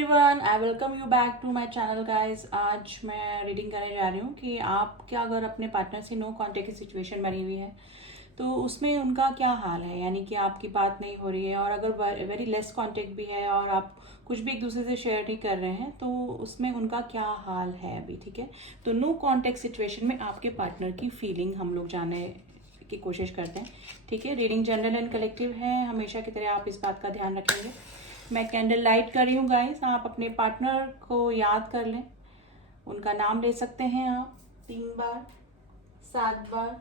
Everyone, I welcome you back to my channel guys. आज मैं reading करने जा रही हूँ कि आप क्या अगर अपने पार्टनर से नो कांटेक्ट की सिचुएशन बनी हुई है तो उसमें उनका क्या हाल है, यानी कि आपकी बात नहीं हो रही है और अगर वेरी लेस कांटेक्ट भी है और आप कुछ भी एक दूसरे से शेयर नहीं कर रहे हैं तो उसमें उनका क्या हाल है अभी। ठीक है, तो नो कांटेक्ट सिचुएशन में आपके पार्टनर की फीलिंग हम लोग जानने की कोशिश करते हैं। ठीक है, रीडिंग जनरल एंड कलेक्टिव है, हमेशा की तरह आप इस बात का ध्यान रखेंगे। मैं कैंडल लाइट कर रही हूँ गाइस। आप अपने पार्टनर को याद कर लें, उनका नाम ले सकते हैं आप 3 बार 7 बार,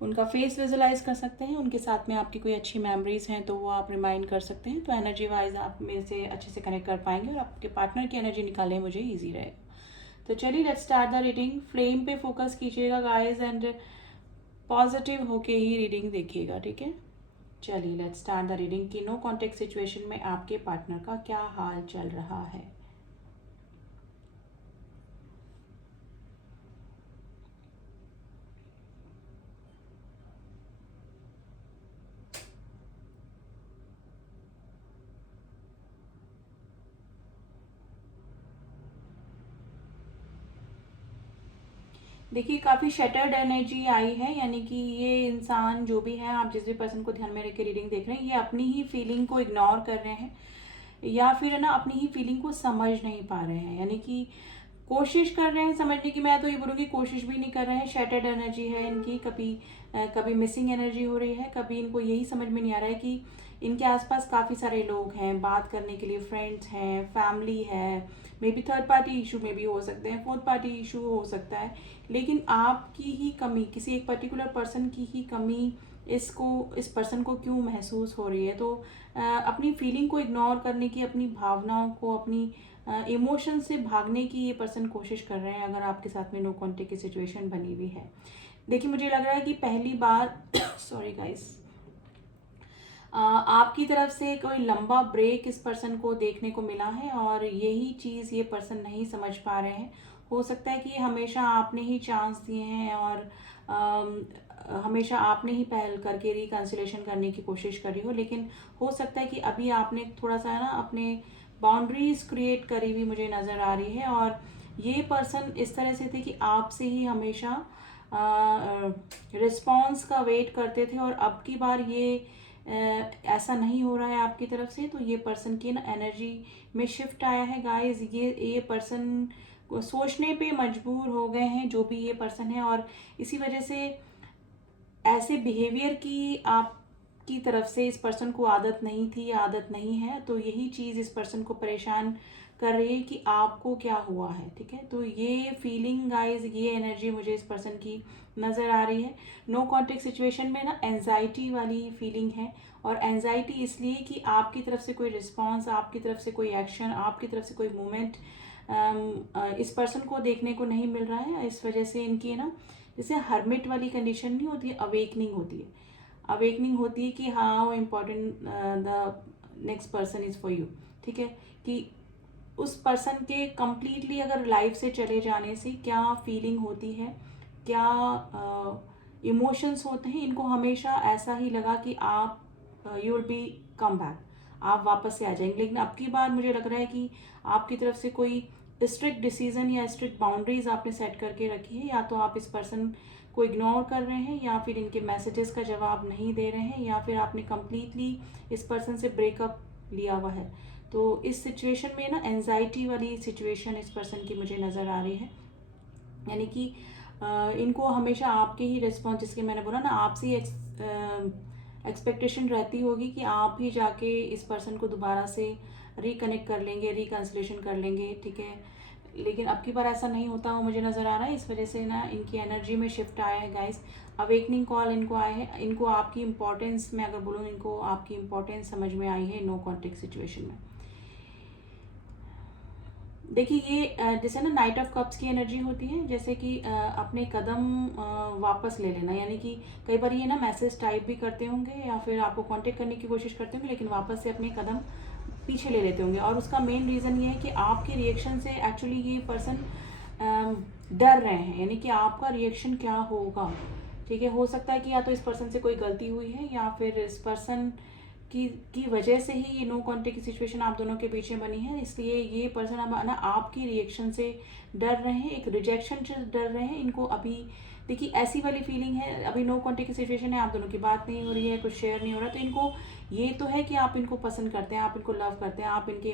उनका फेस विजुलाइज कर सकते हैं। उनके साथ में आपकी कोई अच्छी मेमोरीज हैं तो वो आप रिमाइंड कर सकते हैं, तो एनर्जी वाइज आप मेरे से अच्छे से कनेक्ट कर पाएंगे और आपके पार्टनर की एनर्जी निकालने मुझे ईजी रहेगा। तो चलिए let's start the reading. Flame पे फोकस कीजिएगा गाइस एंड पॉजिटिव होके ही रीडिंग देखिएगा। ठीक है, चलिए लेट्स स्टार्ट द रीडिंग कि नो कॉन्टेक्ट सिचुएशन में आपके पार्टनर का क्या हाल चल रहा है। देखिए, काफ़ी शटर्ड एनर्जी आई है, यानी कि ये इंसान जो भी है, आप जिस भी पर्सन को ध्यान में रख के रीडिंग देख रहे हैं, ये अपनी ही फीलिंग को इग्नोर कर रहे हैं या फिर है ना अपनी ही फीलिंग को समझ नहीं पा रहे हैं, यानी कि कोशिश कर रहे हैं समझने की। मैं तो ये बोलूँगी कोशिश भी नहीं कर रहे हैं। शैटर्ड एनर्जी है इनकी, कभी कभी मिसिंग एनर्जी हो रही है, कभी इनको यही समझ में नहीं आ रहा है कि इनके आसपास काफ़ी सारे लोग हैं बात करने के लिए, फ्रेंड्स हैं, फैमिली है, may be third party issue में भी हो सकते हैं, फोर्थ पार्टी इशू हो सकता है, लेकिन आपकी ही कमी, किसी एक पर्टिकुलर पर्सन की ही कमी इस पर्सन को क्यों महसूस हो रही है। तो अपनी फीलिंग को इग्नोर करने की, अपनी भावनाओं को, अपनी इमोशन से भागने की ये पर्सन कोशिश कर रहे हैं अगर आपके साथ में नो कॉन्टेक्ट की सिचुएशन बनी हुई है। देखिए, मुझे लग रहा है कि पहली बार सॉरी गाइस, आपकी तरफ से कोई लंबा ब्रेक इस पर्सन को देखने को मिला है और यही चीज़ ये पर्सन नहीं समझ पा रहे हैं। हो सकता है कि हमेशा आपने ही चांस दिए हैं और हमेशा आपने ही पहल करके रिकन्सिलेशन करने की कोशिश करी हो, लेकिन हो सकता है कि अभी आपने थोड़ा सा ना अपने बाउंड्रीज क्रिएट करी हुई मुझे नज़र आ रही है और ये पर्सन इस तरह से थे कि आपसे ही हमेशा रिस्पॉन्स का वेट करते थे और अब की बार ये ऐसा नहीं हो रहा है आपकी तरफ से, तो ये पर्सन की ना एनर्जी में शिफ्ट आया है गाइस। ये पर्सन को सोचने पे मजबूर हो गए हैं जो भी ये पर्सन है, और इसी वजह से ऐसे बिहेवियर की आपकी तरफ से इस पर्सन को आदत नहीं थी, आदत नहीं है, तो यही चीज़ इस पर्सन को परेशान कर रही है कि आपको क्या हुआ है। ठीक है, तो ये फीलिंग गाइज, ये एनर्जी मुझे इस पर्सन की नज़र आ रही है। नो कॉन्टेक्ट सिचुएशन में ना एंजाइटी वाली फीलिंग है, और एंजाइटी इसलिए कि आपकी तरफ से कोई रिस्पॉन्स, आपकी तरफ से कोई एक्शन, आपकी तरफ से कोई मूवमेंट इस पर्सन को देखने को नहीं मिल रहा है। इस वजह से इनकी ना जैसे हर्मिट वाली कंडीशन नहीं होती है, अवेकनिंग होती है। अवेकनिंग होती है कि हाँ, वो important, the next person is for you. ठीक है, कि उस पर्सन के कंप्लीटली अगर लाइफ से चले जाने से क्या फीलिंग होती है, क्या इमोशंस होते हैं, इनको हमेशा ऐसा ही लगा कि आप you will be come back, आप वापस से आ जाएंगे। लेकिन अब की बार मुझे लग रहा है कि आपकी तरफ से कोई स्ट्रिक्ट डिसीजन या स्ट्रिक्ट बाउंड्रीज आपने सेट करके रखी है, या तो आप इस पर्सन को इग्नोर कर रहे हैं या फिर इनके मैसेजेस का जवाब नहीं दे रहे हैं, या फिर आपने कम्प्लीटली इस पर्सन से ब्रेकअप लिया हुआ है। तो इस सिचुएशन में ना एंजाइटी वाली सिचुएशन इस पर्सन की मुझे नज़र आ रही है, यानी कि इनको हमेशा आपके ही रिस्पॉन्स, जिसके मैंने बोला ना, आपसे ही एक्सपेक्टेशन रहती होगी कि आप ही जाके इस पर्सन को दोबारा से रिकनेक्ट कर लेंगे, रिकन्सिलेशन कर लेंगे। ठीक है, लेकिन अब की बार ऐसा नहीं होता वो मुझे नज़र आ रहा है। इस वजह से ना इनकी एनर्जी में शिफ्ट आया है गाइस। अवेकनिंग कॉल इनको आया है, इनको आपकी इंपॉर्टेंस, मैं अगर बोलूँ, इनको आपकी इंपॉर्टेंस समझ में आई है नो कॉन्टेक्ट सिचुएशन में। देखिए, ये जैसे ना नाइट ऑफ कप्स की एनर्जी होती है, जैसे कि अपने कदम वापस ले लेना, यानी कि कई बार ये ना मैसेज टाइप भी करते होंगे या फिर आपको कांटेक्ट करने की कोशिश करते होंगे, लेकिन वापस से अपने कदम पीछे ले लेते होंगे, और उसका मेन रीज़न ये है कि आपके रिएक्शन से एक्चुअली ये पर्सन डर रहे हैं, यानी कि आपका रिएक्शन क्या होगा। ठीक है, हो सकता है कि या तो इस पर्सन से कोई गलती हुई है या फिर इस पर्सन की वजह से ही ये नो कॉन्टेक्ट की सिचुएशन आप दोनों के बीच में बनी है। इसलिए ये पर्सन अब ना आपकी रिएक्शन से डर रहे हैं, एक रिजेक्शन से डर रहे हैं। इनको अभी देखिए ऐसी वाली फीलिंग है, अभी नो कॉन्टेक्ट की सिचुएशन है, आप दोनों की बात नहीं हो रही है, कुछ शेयर नहीं हो रहा, तो इनको ये तो है कि आप इनको पसंद करते हैं, आप इनको लव करते हैं, आप इनके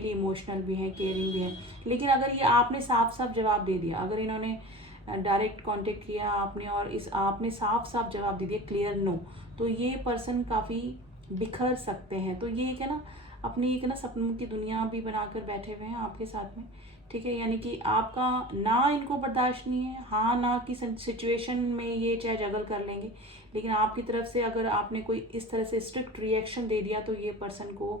लिए इमोशनल भी हैं, केयरिंग भी है। लेकिन अगर ये आपने साफ साफ जवाब दे दिया, अगर इन्होंने डायरेक्ट कांटेक्ट किया आपने और आपने साफ साफ जवाब दे दिया क्लियर नो, तो ये पर्सन काफ़ी बिखर सकते हैं। तो ये एक है ना अपनी एक ना सपनों की दुनिया भी बनाकर बैठे हुए हैं आपके साथ में, ठीक है। यानी कि आपका ना इनको बर्दाश्त नहीं है, हाँ ना की सिचुएशन में ये चाहे जगल कर लेंगे, लेकिन आपकी तरफ से अगर आपने कोई इस तरह से स्ट्रिक्ट रिएक्शन दे दिया तो ये पर्सन को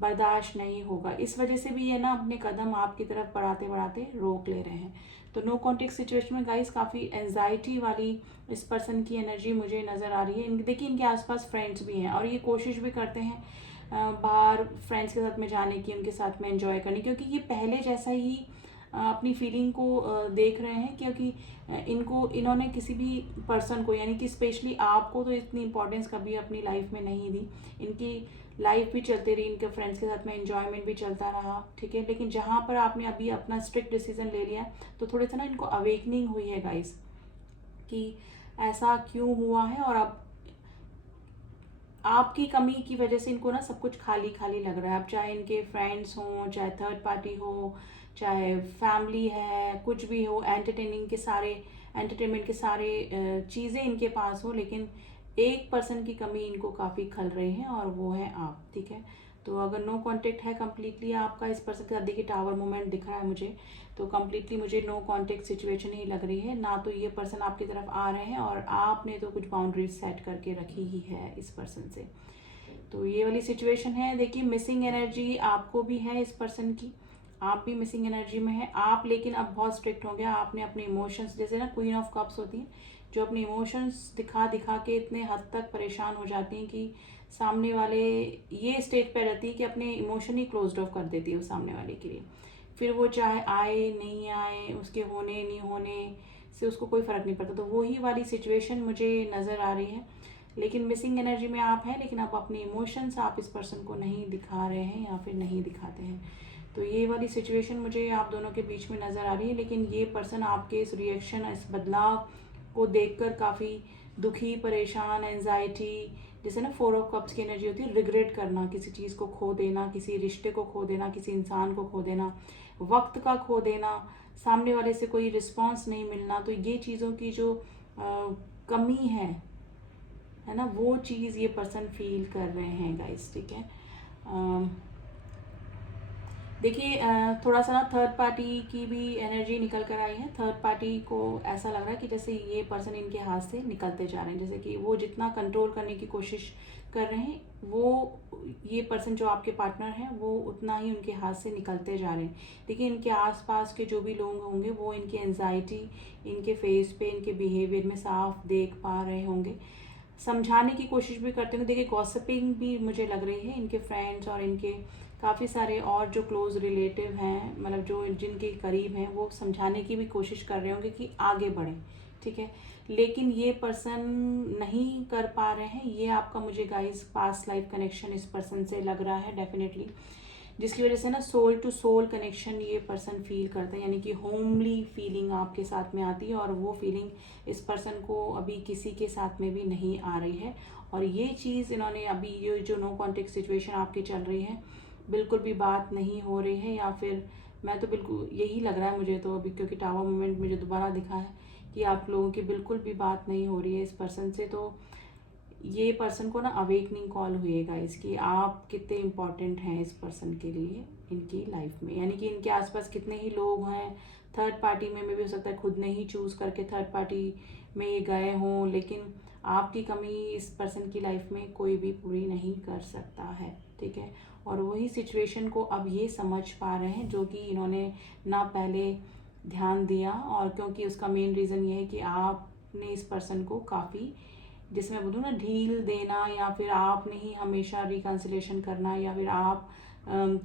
बर्दाश्त नहीं होगा। इस वजह से भी ये ना अपने कदम आपकी तरफ बढ़ाते बढ़ाते रोक ले रहे हैं। तो नो कॉन्टेक्ट सिचुएशन में गाइस काफ़ी एंजाइटी वाली इस पर्सन की एनर्जी मुझे नज़र आ रही है। देखिए इनके आसपास फ्रेंड्स भी हैं और ये कोशिश भी करते हैं बाहर फ्रेंड्स के साथ में जाने की, उनके साथ में एंजॉय करने, क्योंकि ये पहले जैसा ही अपनी फीलिंग को देख रहे हैं। क्योंकि इन्होंने किसी भी पर्सन को, यानी कि स्पेशली आपको तो इतनी इंपॉर्टेंस कभी अपनी लाइफ में नहीं दी। इनकी लाइफ भी चलती रही, इनके फ्रेंड्स के साथ में एंजॉयमेंट भी चलता रहा, ठीक है। लेकिन जहाँ पर आपने अभी अपना स्ट्रिक्ट डिसीजन ले लिया तो थोड़े सा ना इनको अवेकनिंग हुई है गाइस कि ऐसा क्यों हुआ है, और अब आपकी कमी की वजह से इनको ना सब कुछ खाली खाली लग रहा है। अब चाहे इनके फ्रेंड्स हों, चाहे थर्ड पार्टी हो, चाहे फैमिली है, कुछ भी हो, एंटरटेनमेंट के सारे चीज़ें इनके पास हो, लेकिन एक पर्सन की कमी इनको काफ़ी खल रही है और वो है आप, ठीक है। तो अगर नो कांटेक्ट है कम्प्लीटली आपका इस पर्सन के साथ, देखिए टावर मोमेंट दिख रहा है मुझे, तो कम्प्लीटली मुझे नो कांटेक्ट सिचुएशन ही लग रही है ना। तो ये पर्सन आपकी तरफ आ रहे हैं और आपने तो कुछ बाउंड्रीज सेट करके रखी ही है इस पर्सन से। तो ये वाली सिचुएशन है। देखिए मिसिंग एनर्जी आपको भी है इस पर्सन की, आप भी मिसिंग एनर्जी में है आप, लेकिन अब बहुत स्ट्रिक्ट हो गया आपने अपने इमोशंस, जैसे ना क्वीन ऑफ कप्स होती है जो अपने इमोशंस दिखा दिखा के इतने हद तक परेशान हो जाती हैं कि सामने वाले ये स्टेज पे रहती है कि अपने इमोशन ही क्लोज्ड ऑफ कर देती है उस सामने वाले के लिए। फिर वो चाहे आए नहीं आए, उसके होने नहीं होने से उसको कोई फ़र्क नहीं पड़ता। तो वही वाली सिचुएशन मुझे नज़र आ रही है। लेकिन मिसिंग एनर्जी में आप हैं, लेकिन आप अपने इमोशंस आप इस पर्सन को नहीं दिखा रहे हैं या फिर नहीं दिखाते हैं। तो ये वाली सिचुएशन मुझे आप दोनों के बीच में नज़र आ रही है। लेकिन ये पर्सन आपके इस रिएक्शन, इस बदलाव को देखकर काफ़ी दुखी, परेशान, एंजाइटी, जैसे ना 4 ऑफ कप्स की एनर्जी होती है, रिग्रेट करना, किसी चीज़ को खो देना, किसी रिश्ते को खो देना, किसी इंसान को खो देना, वक्त का खो देना, सामने वाले से कोई रिस्पॉन्स नहीं मिलना। तो ये चीज़ों की जो कमी है ना, वो चीज़ ये पर्सन फील कर रहे हैं गाइस, ठीक है। देखिए थोड़ा सा ना थर्ड पार्टी की भी एनर्जी निकल कर आई है। थर्ड पार्टी को ऐसा लग रहा है कि जैसे ये पर्सन इनके हाथ से निकलते जा रहे हैं, जैसे कि वो जितना कंट्रोल करने की कोशिश कर रहे हैं, वो ये पर्सन जो आपके पार्टनर हैं वो उतना ही उनके हाथ से निकलते जा रहे हैं। देखिए इनके आसपास के जो भी लोग होंगे वो इनकी एंजाइटी इनके फेस पे, इनके बिहेवियर में साफ देख पा रहे होंगे, समझाने की कोशिश भी करते होंगे। देखिए गॉसिपिंग भी मुझे लग रही है, इनके फ्रेंड्स और इनके काफ़ी सारे और जो क्लोज रिलेटिव हैं, मतलब जो जिनके करीब हैं, वो समझाने की भी कोशिश कर रहे होंगे कि आगे बढ़ें, ठीक है। लेकिन ये पर्सन नहीं कर पा रहे हैं। ये आपका मुझे गाइस पास्ट लाइफ कनेक्शन इस पर्सन से लग रहा है डेफिनेटली, जिसकी वजह से ना सोल टू सोल कनेक्शन ये पर्सन फील करते हैं, यानी कि होमली फीलिंग आपके साथ में आती है, और वो फीलिंग इस पर्सन को अभी किसी के साथ में भी नहीं आ रही है। और ये चीज़ इन्होंने अभी ये जो नो कॉन्टेक्ट सिचुएशन आपकी चल रही है, बिल्कुल भी बात नहीं हो रही है, या फिर मैं तो बिल्कुल यही लग रहा है मुझे तो अभी, क्योंकि टावर मोमेंट मुझे दोबारा दिखा है कि आप लोगों की बिल्कुल भी बात नहीं हो रही है इस पर्सन से। तो ये पर्सन को ना अवेकनिंग कॉल हुएगा इसकी, आप कितने इम्पॉर्टेंट हैं इस पर्सन के लिए इनकी लाइफ में, यानी कि इनके आसपास कितने ही लोग हैं। थर्ड पार्टी में भी हो सकता है खुद ने ही चूज़ करके थर्ड पार्टी में ये गए हों, लेकिन आपकी कमी इस पर्सन की लाइफ में कोई भी पूरी नहीं कर सकता है, ठीक है। और वही सिचुएशन को अब ये समझ पा रहे हैं जो कि इन्होंने ना पहले ध्यान दिया, और क्योंकि उसका मेन रीज़न ये है कि आपने इस पर्सन को काफ़ी, जिसमें मैं बोलूँ ना, ढील देना, या फिर आपने ही हमेशा रिकन्सिलेशन करना, या फिर आप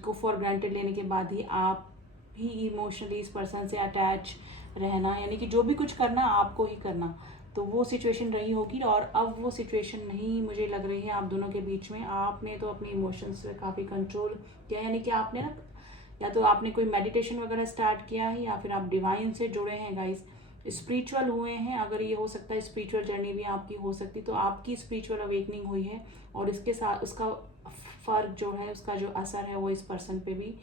को फॉर ग्रांटेड लेने के बाद ही आप ही इमोशनली इस पर्सन से अटैच रहना, यानी कि जो भी कुछ करना आपको ही करना। तो वो सिचुएशन रही होगी, और अब वो सिचुएशन नहीं मुझे लग रही है आप दोनों के बीच में। आपने तो अपने इमोशंस पे काफ़ी कंट्रोल किया, यानी कि आपने ना, या तो आपने कोई मेडिटेशन वगैरह स्टार्ट किया है, या फिर आप डिवाइन से जुड़े हैं गाइस, स्पिरिचुअल हुए हैं। अगर ये हो सकता है स्पिरिचुअल जर्नी भी आपकी हो सकती, तो आपकी स्पिरिचुअल अवेकनिंग हुई है, और इसके साथ उसका फ़र्क जो है, उसका जो असर है वो इस पर्सन पे भी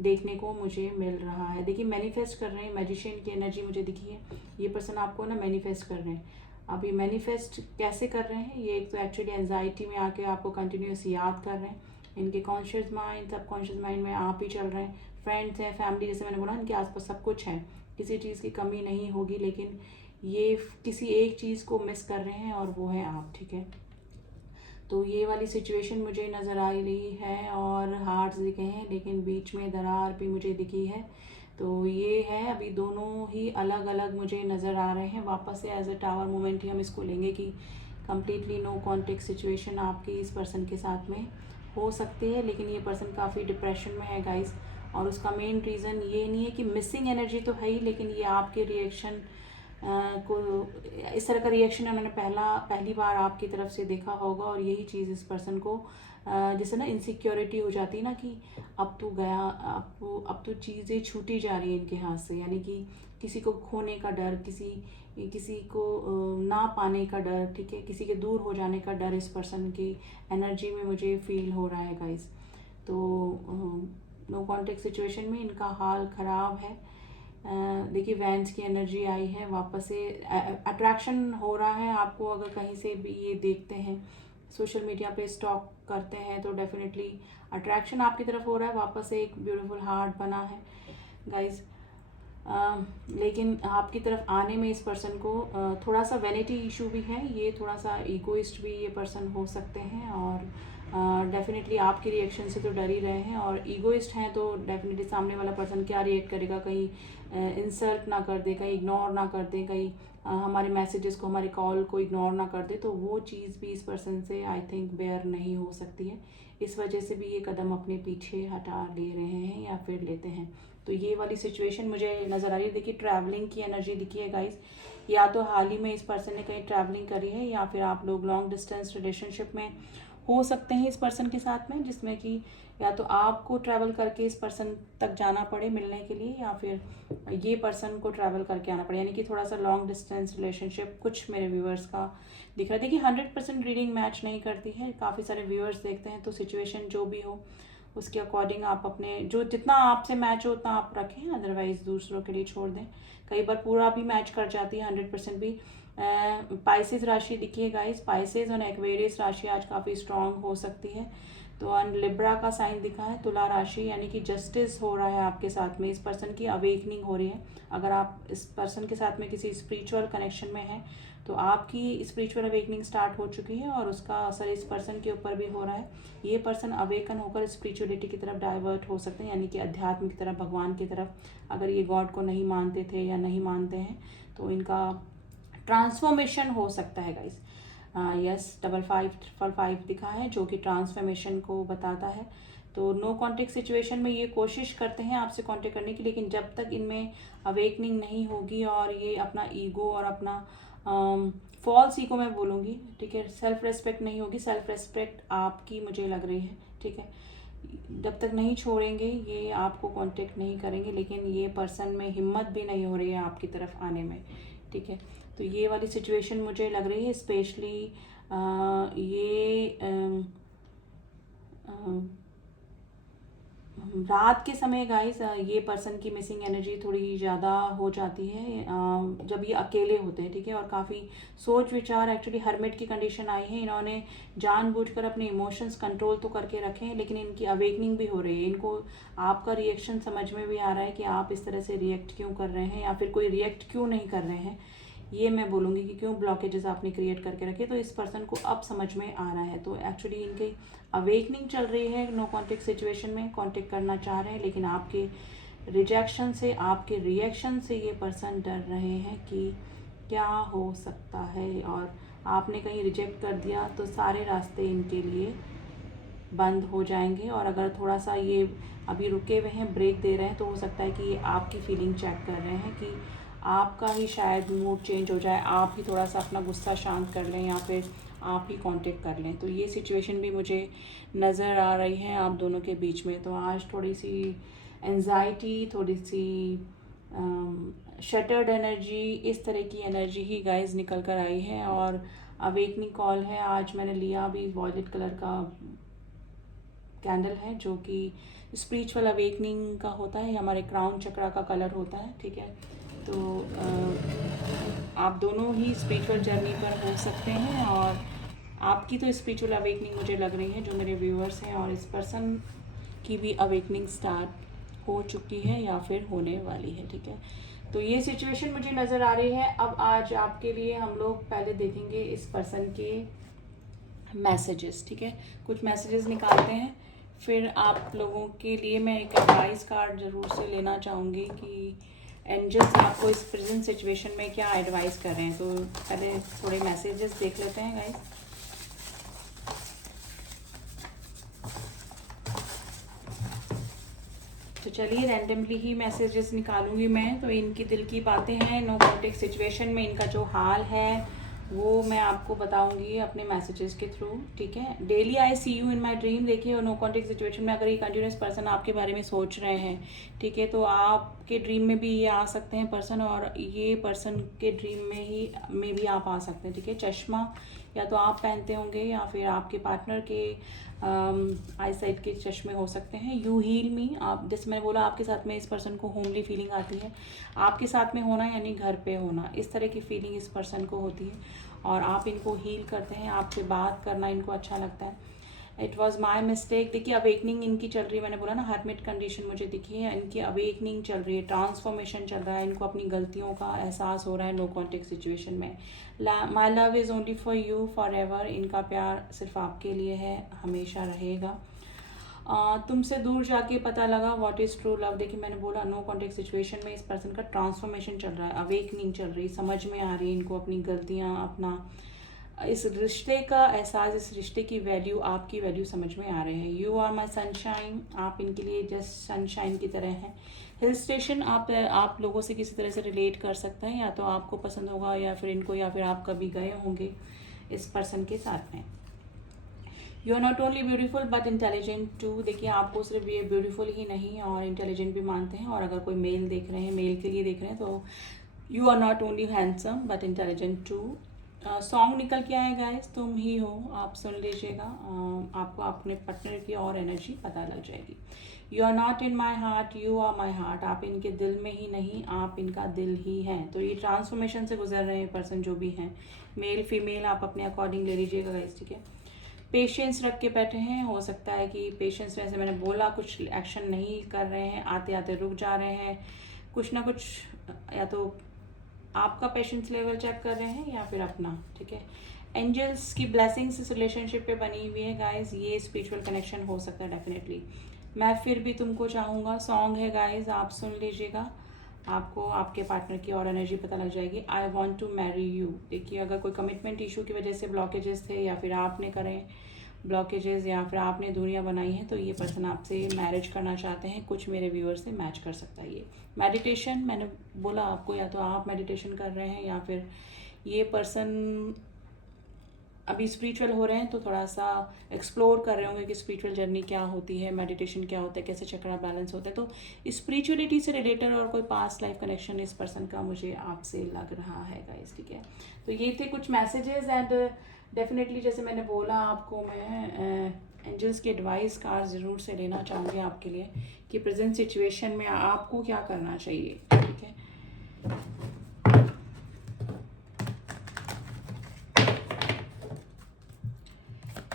देखने को मुझे मिल रहा है। देखिए मैनिफेस्ट कर रहे हैं, मैजिशियन की एनर्जी मुझे दिखी है। ये पर्सन आपको ना मैनिफेस्ट कर रहे हैं। अब ये मैनिफेस्ट कैसे कर रहे हैं, ये एक तो एक्चुअली एंजाइटी में आके आपको कंटिन्यूस याद कर रहे हैं। इनके कॉन्शियस माइंड, सब कॉन्शियस माइंड में आप ही चल रहे हैं। फ्रेंड्स हैं, फैमिली, जैसे मैंने बोला, इनके आसपास सब कुछ है, किसी चीज़ की कमी नहीं होगी, लेकिन ये किसी एक चीज़ को मिस कर रहे हैं, और वो है आप, ठीक है। तो ये वाली सिचुएशन मुझे नज़र आ रही है, और हार्ट्स दिखे हैं, लेकिन बीच में दरार भी मुझे दिखी है। तो ये है, अभी दोनों ही अलग अलग मुझे नज़र आ रहे हैं। वापस से एज अ टावर मोमेंट ही हम इसको लेंगे कि कम्प्लीटली नो कॉन्टेक्ट सिचुएशन आपकी इस पर्सन के साथ में हो सकती है, लेकिन ये पर्सन काफ़ी डिप्रेशन में है गाइस। और उसका मेन रीज़न ये नहीं है कि मिसिंग एनर्जी तो है ही, लेकिन ये आपके रिएक्शन को, इस तरह का रिएक्शन उन्होंने पहली बार आपकी तरफ से देखा होगा, और यही चीज़ इस पर्सन को जैसे ना इनसिक्योरिटी हो जाती है ना, कि अब तो गया, अब तो चीज़ें छूटी जा रही है इनके हाथ से, यानी कि किसी को खोने का डर, किसी को ना पाने का डर, ठीक है, किसी के दूर हो जाने का डर इस पर्सन की एनर्जी में मुझे फील हो रहा है गाइस। तो नो कॉन्टेक्ट सिचुएशन में इनका हाल ख़राब है। देखिए वैंस की एनर्जी आई है, वापस से अट्रैक्शन हो रहा है आपको। अगर कहीं से भी ये देखते हैं, सोशल मीडिया पे स्टॉक करते हैं, तो डेफिनेटली अट्रैक्शन आपकी तरफ हो रहा है। वापस से एक ब्यूटीफुल हार्ट बना है गाइस। लेकिन आपकी तरफ आने में इस पर्सन को थोड़ा सा वैनिटी इशू भी है, ये थोड़ा सा ईगोइस्ट भी ये पर्सन हो सकते हैं, और डेफिनेटली आपके रिएक्शन से तो डर ही रहे हैं, और ईगोइस्ट हैं तो डेफिनेटली सामने वाला पर्सन क्या रिएक्ट करेगा, कहीं इंसल्ट ना कर दे, कहीं इग्नोर ना कर दे, कहीं हमारे मैसेजेस को, हमारी कॉल को इग्नोर ना कर दे, तो वो चीज़ भी इस पर्सन से आई थिंक बेयर नहीं हो सकती है। इस वजह से भी ये कदम अपने पीछे हटा ले रहे हैं या फिर लेते हैं। तो ये वाली सिचुएशन मुझे नज़र आ रही है। देखिए ट्रैवलिंग की एनर्जी दिखी है गाइस, या तो हाल ही में इस पर्सन ने कहीं ट्रैवलिंग करी है, या फिर आप लोग लॉन्ग डिस्टेंस रिलेशनशिप में हो सकते हैं इस पर्सन के साथ में, जिसमें कि या तो आपको ट्रैवल करके इस पर्सन तक जाना पड़े मिलने के लिए, या फिर ये पर्सन को ट्रैवल करके आना पड़े, यानी कि थोड़ा सा लॉन्ग डिस्टेंस रिलेशनशिप कुछ मेरे व्यूअर्स का दिख रहा है। देखिए 100% रीडिंग मैच नहीं करती है, काफ़ी सारे व्यूअर्स देखते हैं, तो सिचुएशन जो भी हो उसके अकॉर्डिंग आप अपने जो जितना आपसे मैच हो उतना आप रखें, अदरवाइज दूसरों के लिए छोड़ दें। कई बार पूरा भी मैच कर जाती है, 100% भी। पाइसेस राशि दिखिए गाइस, पाइसेस और एक्वेरियस राशि आज काफ़ी स्ट्रांग हो सकती है। तो लिब्रा का साइन दिखा है, तुला राशि, यानी कि जस्टिस हो रहा है आपके साथ में, इस पर्सन की अवेकनिंग हो रही है। अगर आप इस पर्सन के साथ में किसी स्पिरिचुअल कनेक्शन में हैं, तो आपकी स्पिरिचुअल अवेकनिंग स्टार्ट हो चुकी है, और उसका असर इस पर्सन के ऊपर भी हो रहा है। ये पर्सन अवेकन होकर स्पिरिचुअलिटी की तरफ डाइवर्ट हो सकते हैं, यानी कि अध्यात्म की तरफ, भगवान की तरफ। अगर ये गॉड को नहीं मानते थे या नहीं मानते हैं, तो इनका ट्रांसफॉर्मेशन हो सकता है गाइस। यस, 555 दिखा है, जो कि ट्रांसफॉर्मेशन को बताता है। तो नो कॉन्टेक्ट सिचुएशन में ये कोशिश करते हैं आपसे कॉन्टेक्ट करने की, लेकिन जब तक इनमें अवेकनिंग नहीं होगी, और ये अपना ईगो और अपना फॉल्स ईगो मैं बोलूँगी, ठीक है, सेल्फ रेस्पेक्ट नहीं होगी। सेल्फ रेस्पेक्ट आपकी मुझे लग रही है, ठीक है, जब तक नहीं छोड़ेंगे ये आपको कांटेक्ट नहीं करेंगे, लेकिन ये पर्सन में हिम्मत भी नहीं हो रही है आपकी तरफ आने में, ठीक है। तो ये वाली सिचुएशन मुझे लग रही है, स्पेशली ये रात के समय गाइस, ये पर्सन की मिसिंग एनर्जी थोड़ी ज़्यादा हो जाती है जब ये अकेले होते हैं, ठीक है। और काफ़ी सोच विचार, एक्चुअली हर्मिट की कंडीशन आई है, इन्होंने जानबूझकर अपने इमोशंस कंट्रोल तो करके रखे हैं, लेकिन इनकी अवेकनिंग भी हो रही है। इनको आपका रिएक्शन समझ में भी आ रहा है कि आप इस तरह से रिएक्ट क्यों कर रहे हैं, या फिर कोई रिएक्ट क्यों नहीं कर रहे हैं। ये मैं बोलूँगी कि क्यों ब्लॉकेजेस आपने क्रिएट करके रखे, तो इस पर्सन को अब समझ में आ रहा है। तो एक्चुअली इनकी अवेकनिंग चल रही है, नो कॉन्टेक्ट सिचुएशन में कॉन्टेक्ट करना चाह रहे हैं, लेकिन आपके रिजेक्शन से, आपके रिएक्शन से ये पर्सन डर रहे हैं कि क्या हो सकता है, और आपने कहीं रिजेक्ट कर दिया तो सारे रास्ते इनके लिए बंद हो जाएंगे। और अगर थोड़ा सा ये अभी रुके हुए हैं, ब्रेक दे रहे हैं, तो हो सकता है कि ये आपकी फीलिंग चेक कर रहे हैं कि आपका ही शायद मूड चेंज हो जाए, आप ही थोड़ा सा अपना गुस्सा शांत कर लें या फिर आप ही कांटेक्ट कर लें। तो ये सिचुएशन भी मुझे नज़र आ रही है आप दोनों के बीच में। तो आज थोड़ी सी एंजाइटी, थोड़ी सी शटर्ड एनर्जी, इस तरह की एनर्जी ही गाइस निकल कर आई है। और अवेकनिंग कॉल है। आज मैंने लिया भी वॉयलेट कलर का कैंडल है जो कि स्पिरिचुअल अवेकनिंग का होता है, हमारे क्राउन चक्रा का कलर होता है, ठीक है। तो आप दोनों ही स्पिरिचुअल जर्नी पर हो सकते हैं और आपकी तो स्पिरिचुअल अवेकनिंग मुझे लग रही है जो मेरे व्यूअर्स हैं, और इस पर्सन की भी अवेकनिंग स्टार्ट हो चुकी है या फिर होने वाली है, ठीक है। तो ये सिचुएशन मुझे नज़र आ रही है। अब आज आपके लिए हम लोग पहले देखेंगे इस पर्सन के मैसेजेस, ठीक है। कुछ मैसेजेस निकालते हैं, फिर आप लोगों के लिए मैं एक एडवाइस कार्ड ज़रूर से लेना चाहूँगी कि एंजल्स आपको इस प्रेजेंट सिचुएशन में क्या एडवाइस कर रहे हैं। तो पहले थोड़े मैसेजेस देख लेते हैं गाइस। तो चलिए रैंडमली ही मैसेजेस निकालूंगी मैं। तो इनकी दिल की बातें हैं, नो कॉन्टेक्ट सिचुएशन में इनका जो हाल है वो मैं आपको बताऊंगी अपने मैसेजेस के थ्रू, ठीक है। Daily I see you in my dream. देखिए नो कॉन्टेक्ट सिचुएशन में अगर ये कंटिन्यूस पर्सन आपके बारे में सोच रहे हैं, ठीक है, तो आपके ड्रीम में भी ये आ सकते हैं पर्सन, और ये पर्सन के ड्रीम में भी आप आ सकते हैं, ठीक है। चश्मा या तो आप पहनते होंगे या फिर आपके पार्टनर के आई साइट के चश्मे हो सकते हैं। यू हील मी, आप जैसे मैंने बोला आपके साथ में इस पर्सन को होमली फीलिंग आती है, आपके साथ में होना यानी घर पे होना, इस तरह की फीलिंग इस पर्सन को होती है और आप इनको हील करते हैं, आपसे बात करना इनको अच्छा लगता है। It was my mistake. देखिए अवेकनिंग इनकी चल रही है, मैंने बोला ना हर्मिट कंडीशन मुझे दिखी है, इनकी अवेकनिंग चल रही है, ट्रांसफॉर्मेशन चल रहा है, इनको अपनी गलतियों का एहसास हो रहा है नो कॉन्टेक्ट सिचुएशन में। My love is only for you for ever, इनका प्यार सिर्फ आपके लिए है, हमेशा रहेगा। तुमसे दूर जाके पता लगा व्हाट इज़ ट्रू लव। देखिए मैंने बोला नो कॉन्टेक्ट सिचुएशन में इस पर्सन का ट्रांसफॉर्मेशन चल रहा है, अवेकनिंग चल रही, समझ में आ रही है इनको अपनी गलतियाँ, अपना इस रिश्ते का एहसास, इस रिश्ते की वैल्यू, आपकी वैल्यू समझ में आ रहे हैं। यू आर माई सनशाइन, आप इनके लिए जस्ट सनशाइन की तरह हैं। हिल स्टेशन, आप लोगों से किसी तरह से रिलेट कर सकते हैं, या तो आपको पसंद होगा या फिर इनको, या फिर आप कभी गए होंगे इस पर्सन के साथ में। You are not only beautiful but intelligent too. देखिए आपको सिर्फ ये ब्यूटीफुल ही नहीं और इंटेलिजेंट भी मानते हैं, और अगर कोई मेल देख रहे हैं, मेल के लिए देख रहे हैं, तो you are not only handsome but intelligent too. Song निकल के आए गाइस, तुम ही हो, आप सुन लीजिएगा, आपको अपने पार्टनर की और एनर्जी पता लग जाएगी। You are not in my heart, you are my heart, आप इनके दिल में ही नहीं, आप इनका दिल ही हैं। तो ये ट्रांसफॉर्मेशन से गुजर रहे हैं पर्सन जो भी हैं, मेल फीमेल आप अपने अकॉर्डिंग ले लीजिएगा गाइस, ठीक है। पेशेंस रख के बैठे हैं, हो सकता है कि पेशेंस, वैसे मैंने बोला कुछ एक्शन नहीं कर रहे हैं, आते आते रुक जा रहे हैं, कुछ ना कुछ, या तो आपका पेशेंस लेवल चेक कर रहे हैं या फिर अपना, ठीक है। एंजल्स की ब्लेसिंग्स इस रिलेशनशिप पे बनी हुई है गाइस, ये स्पिरिचुअल कनेक्शन हो सकता है डेफिनेटली। मैं फिर भी तुमको चाहूँगा सॉन्ग है गाइस, आप सुन लीजिएगा, आपको आपके पार्टनर की और एनर्जी पता लग जाएगी। I want to marry you. देखिए अगर कोई कमिटमेंट इशू की वजह से ब्लॉकेजेस थे, या फिर आपने करें ब्लॉकेजेस, या फिर आपने दूरियां बनाई हैं, तो ये पर्सन आपसे मैरिज करना चाहते हैं। कुछ मेरे व्यूअर्स से मैच कर सकता है ये। मेडिटेशन, मैंने बोला आपको, या तो आप मेडिटेशन कर रहे हैं या फिर ये पर्सन अभी स्पिरिचुअल हो रहे हैं, तो थोड़ा सा एक्सप्लोर कर रहे होंगे कि स्पिरिचुअल जर्नी क्या होती है, मेडिटेशन क्या होता है, कैसे चक्रा बैलेंस होता है। तो स्पिरिचुअलिटी से रिलेटेड और कोई पास्ट लाइफ कनेक्शन इस पर्सन का मुझे आपसे लग रहा है गाइस, ठीक है। तो ये थे कुछ मैसेजेस, एंड डेफिनेटली जैसे मैंने बोला आपको, मैं एंजल्स की एडवाइस कार्ड ज़रूर से लेना चाहूँगी आपके लिए कि प्रेजेंट सिचुएशन में आपको क्या करना चाहिए, ठीक है।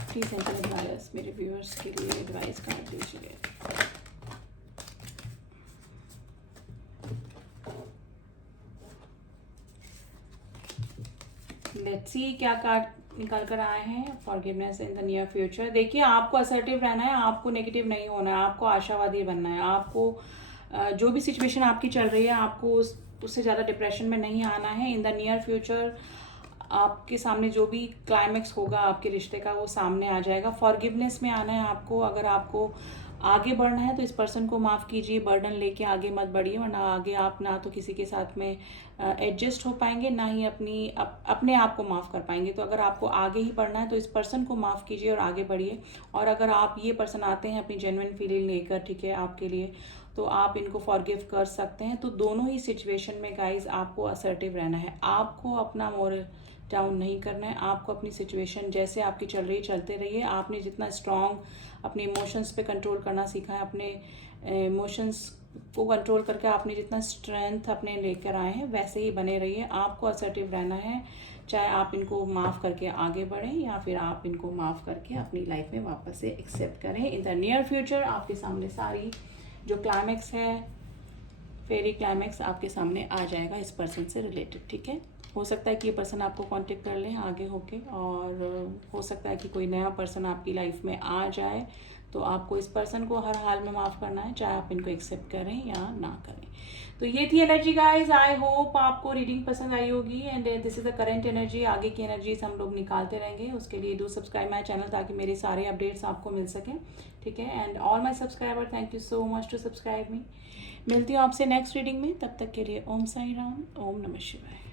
प्लीज एंजल एडवाइस मेरे व्यूअर्स के लिए एडवाइस कार्ड दीजिए। लेट्स सी क्या कार्ड निकल कर आए हैं। Forgiveness in the near future. देखिए आपको असर्टिव रहना है, आपको नेगेटिव नहीं होना है, आपको आशावादी बनना है, आपको जो भी सिचुएशन आपकी चल रही है, आपको उससे ज़्यादा डिप्रेशन में नहीं आना है। इन द नियर फ्यूचर आपके सामने जो भी क्लाइमेक्स होगा आपके रिश्ते का, वो सामने आ जाएगा। फॉरगिवनेस में आना है आपको। अगर आपको आगे बढ़ना है तो इस पर्सन को माफ़ कीजिए, बर्डन लेके आगे मत बढ़िए, वरना आगे आप ना तो किसी के साथ में एडजस्ट हो पाएंगे, ना ही अपने आप को माफ़ कर पाएंगे। तो अगर आपको आगे ही बढ़ना है तो इस पर्सन को माफ़ कीजिए और आगे बढ़िए। और अगर आप ये पर्सन आते हैं अपनी जेन्युइन फीलिंग लेकर, ठीक है, आपके लिए, तो आप इनको फॉरगिव कर सकते हैं। तो दोनों ही सिचुएशन में गाइज आपको असर्टिव रहना है, आपको अपना मोरल डाउन नहीं करना है, आपको अपनी सिचुएशन जैसे आपकी चल रही चलते रहिए। आपने जितना स्ट्रॉन्ग अपने इमोशंस पे कंट्रोल करना सीखा है, अपने इमोशंस को कंट्रोल करके आपने जितना स्ट्रेंथ अपने लेकर आए हैं वैसे ही बने रहिए। आपको असर्टिव रहना है, चाहे आप इनको माफ़ करके आगे बढ़ें या फिर आप इनको माफ़ करके अपनी लाइफ में वापस से एक्सेप्ट करें। इन द नियर फ्यूचर आपके सामने सारी जो क्लाइमैक्स है, फेरी क्लाइमैक्स आपके सामने आ जाएगा इस पर्सन से रिलेटेड, ठीक है। हो सकता है कि ये पर्सन आपको कांटेक्ट कर ले आगे होके, और हो सकता है कि कोई नया पर्सन आपकी लाइफ में आ जाए। तो आपको इस पर्सन को हर हाल में माफ़ करना है, चाहे आप इनको एक्सेप्ट करें या ना करें। तो ये थी एनर्जी गाइज, आई होप आपको रीडिंग पसंद आई होगी। And this is the current energy. आगे की एनर्जीज हम लोग निकालते रहेंगे, उसके लिए डू सब्सक्राइब माई चैनल ताकि मेरे सारे अपडेट्स आपको मिल सकें, ठीक है। And all my subscriber, thank you so much to subscribe me. मिलती हूँ आपसे नेक्स्ट रीडिंग में, तब तक के लिए ओम साई राम, ओम नमः शिवाय।